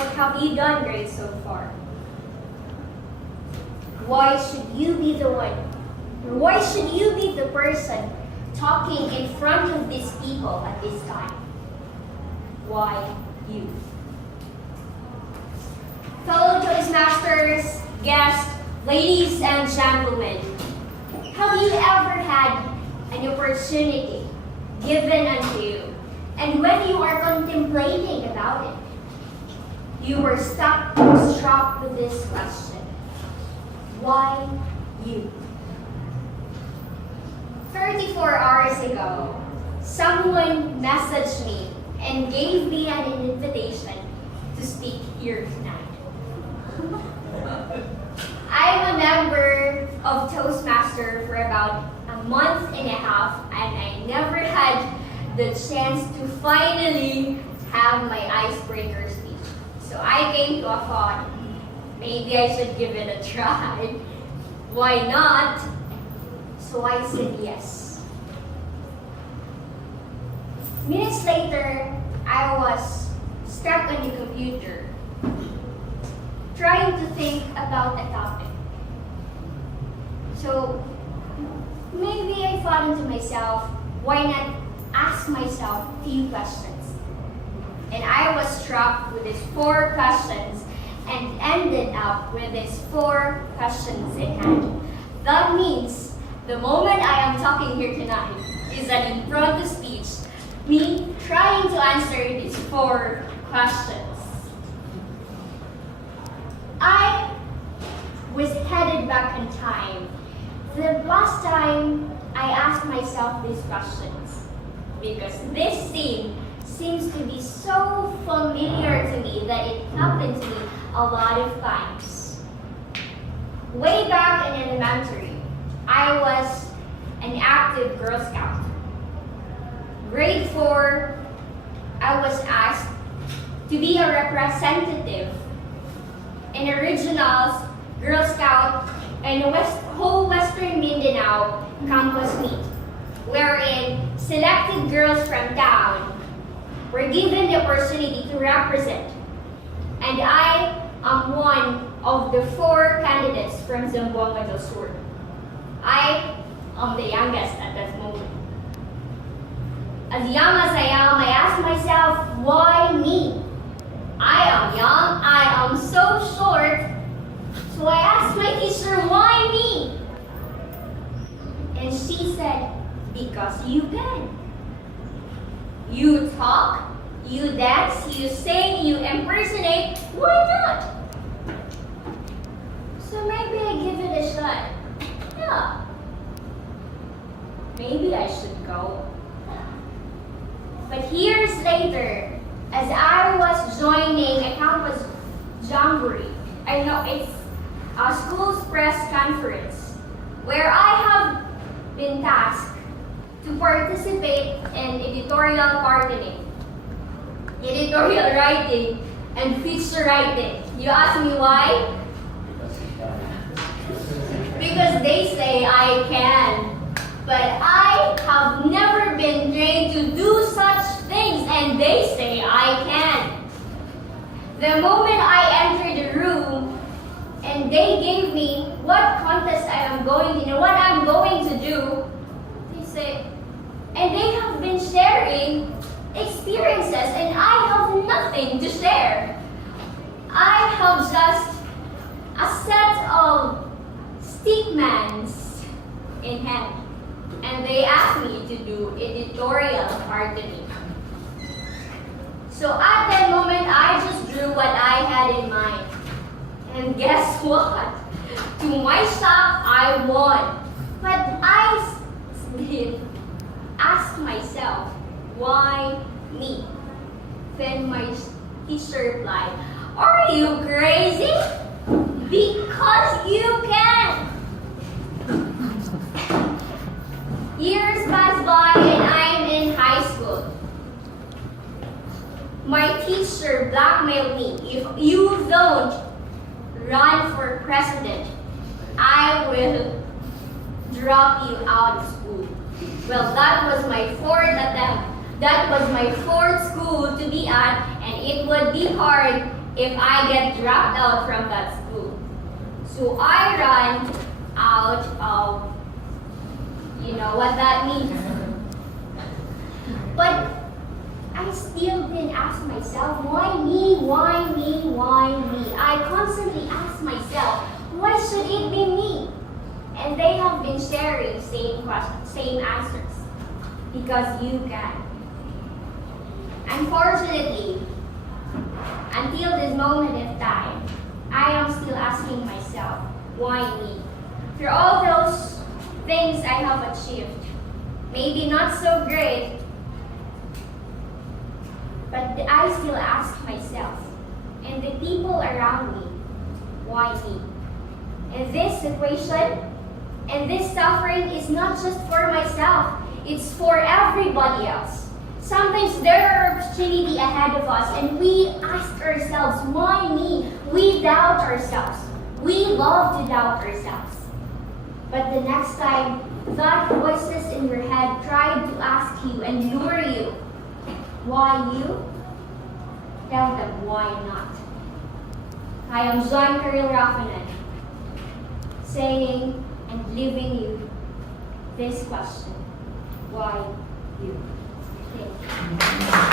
What have you done great so far? Why should you be the one? Or why should you be the person talking in front of these people at this time? Why you? Fellow Toastmasters, guests, ladies and gentlemen, have you ever had an opportunity given unto you, and when you are contemplating about it, you were struck with this question: why you? 34 hours ago, someone messaged me and gave me an invitation to speak here tonight. I'm a member of Toastmaster for about a month and a half, and I never had the chance to finally have my icebreaker speech. So I came to a thought, maybe I should give it a try. Why not? So I said yes. Minutes later, I was stuck on the computer, trying to think about a topic. So maybe I thought to myself, why not ask myself a few questions? And I was struck with these 4 questions and ended up with these 4 questions in hand. That means the moment I am talking here tonight is an impromptu speech, me trying to answer these 4 questions. I was headed back in time. The last time I asked myself these questions, because this scene seems to be so familiar to me that it happened to me a lot of times. Way back in elementary, I was an active Girl Scout. Grade 4, I was asked to be a representative in a regionals Girl Scout and whole Western Mindanao campus meet, wherein selected girls from town were given the opportunity to represent. And I am one of the 4 candidates from Zamboanga del Sur. I am the youngest at that moment. As young as I am, I asked myself, why me? I am young, I am so short, so I asked my teacher, why me? And she said, because you can. You talk, you dance, you sing, you impersonate, why not? So maybe I give it a shot. Yeah. Maybe I should go. But years later, as I was joining a campus jamboree, I know it's a school's press conference, where I have been tasked to participate in editorial gardening, editorial writing, and feature writing. You ask me why? Because they say I can. But I have never been trained to do such things, and they say I can. The moment I entered the room and they gave me what contest I am going to, what I'm going to do, they say, and they have been sharing experiences, and I have nothing to share. I have just a set of stickmans in hand. And they asked me to do editorial gardening. So at that moment, I just drew what I had in mind. And guess what? To my shock, I won. But I did ask myself, why me? Then my teacher replied, are you crazy? Because you can. Years pass by and I'm in high school. My teacher blackmailed me. If you don't run for president, I will drop you out of school. Well, that was my 4th attempt. That was my 4th school to be at, and it would be hard if I get dropped out from that school. So I run out of, you know what that means. But I still didn't ask myself, why me, why me, why me? I constantly ask myself, why should it be me? And they have been sharing same questions, same answers. Because you can. Unfortunately, until this moment in time, I am still asking myself, why me? For all those things I have achieved, maybe not so great, but I still ask myself, and the people around me, why me? And this situation, and this suffering is not just for myself, it's for everybody else. Sometimes there are opportunities ahead of us and we ask ourselves, why me? We doubt ourselves. We love to doubt ourselves. But the next time that voices in your head try to ask you and lure you, why you? Tell them why not. I am John Karil Rafanan, saying and leaving you this question. Why you? Thank you.